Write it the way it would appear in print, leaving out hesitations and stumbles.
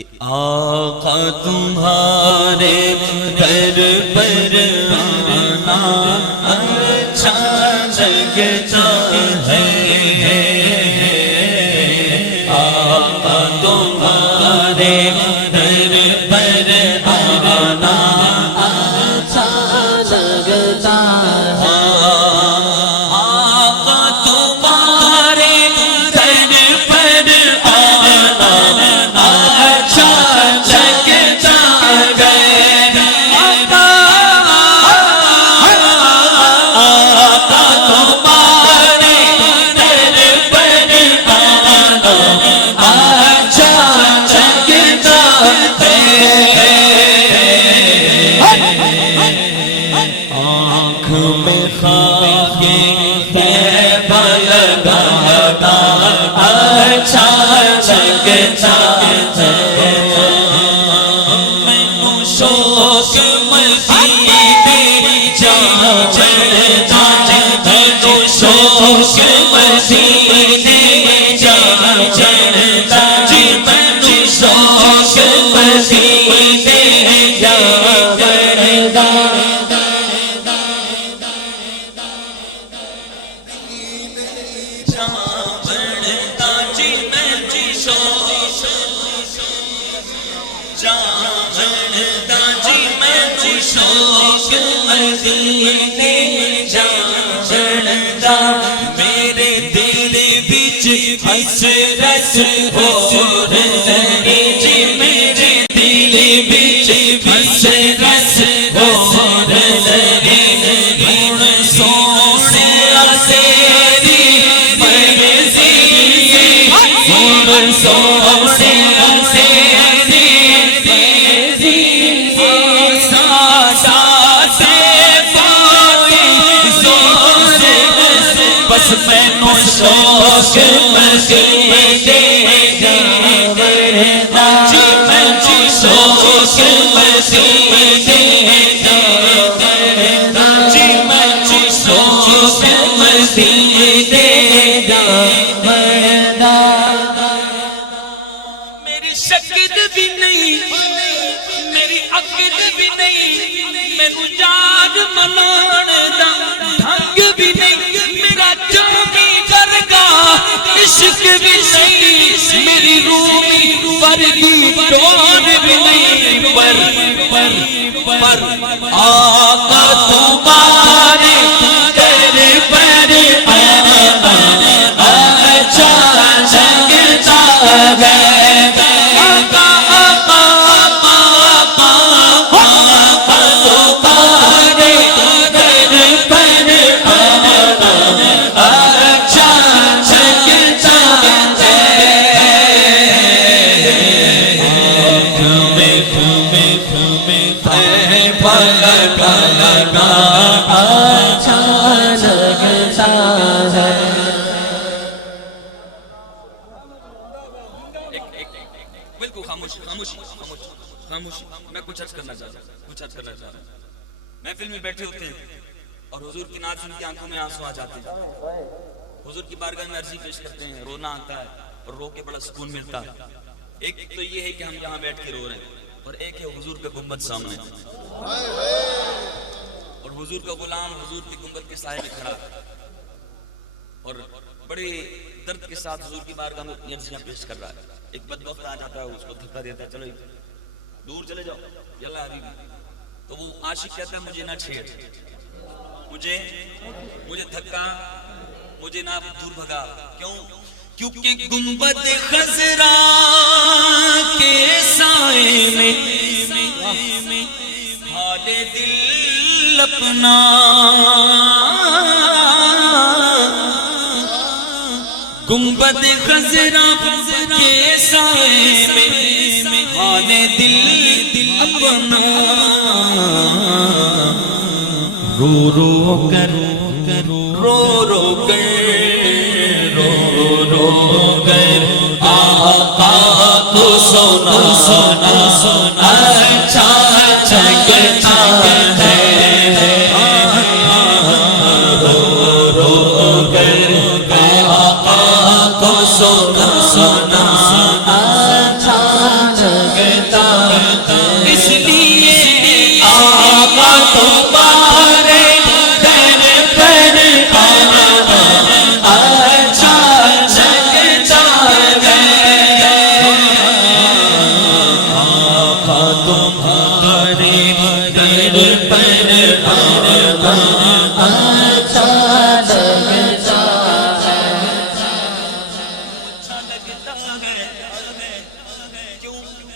کہ آقا تمہارے در پر آنا اچھا لگتا ہے، آقا تمہارے در پر آنا اچھا لگتا ہے، آقا تمہارے در پر آنا اچھا لگتا ہے، آقا تمہارے در پر آنا اچھا لگتا ہے، آنکھ میں خاک طیبہ لگانا اچھا لگتا ہے، مینوں شوق مدینے جانا چڑھتا ہے، مینوں شوق مدینے جانا چڑھتا ہے، مینوں شوق مدینے جانا چڑھتا ہے، میرے دل بچ حسرت ہو رہی جی، میرے دل بچ حسرت ہو رہی، ہن سونے تیری مرضی، ہن سونے تیری مرضی، بس مینوں شوق مدینے دا جی، مینوں شوق مدینے دا جی، مینوں شوق مدینے دا، میری شکل بھی نہیں، میری عقل بھی نہیں، مینوں یار منان دا ڈھنگ بھی نہیں، میرا جامی درگاہ عشق بھی نہیں، میری رومی وردی ڈور بھی نہیں، پر آقا تمہارے در پر آنا اچھا لگتا ہے، بالکل خاموشی خاموشی خاموشی، میں کچھ عرض کرنا چاہتا ہوں، محفل میں بیٹھے ہوتے ہیں اور حضور کی نعت سن کے آنکھوں میں آنسو آ جاتے ہیں، حضور کی بارگاہ میں عرضی پیش کرتے ہیں، رونا آتا ہے اور رو کے بڑا سکون ملتا ہے، ایک تو یہ ہے کہ ہم یہاں بیٹھ کے رو رہے ہیں، اور ایک ہے حضور کا گنبد سامنے، اور حضور کا غلام حضور کی گنبد کے سائے میں کھڑا اور بڑے درد کے ساتھ حضور کی بارگاہ میں اپنی عرضیاں پیش کر رہا ہے، ایک بدبخت آ جاتا ہے اس کو دھکا دیتا ہے، چلو دور چلے جاؤ یلا حبیبی، تو وہ عاشق کہتا ہے مجھے نہ چھیڑ، مجھے دھکا، مجھے نہ دور بھگا، کیوں؟ کیونکہ گنبد خضرا کے سائے میں حال دل اپنا گنبد خضرا کے سائے میں حال دل اپنا رو رو کر آقا کو سونا اچھا لگتا ہے، رو کر آقا کو سونا اچھا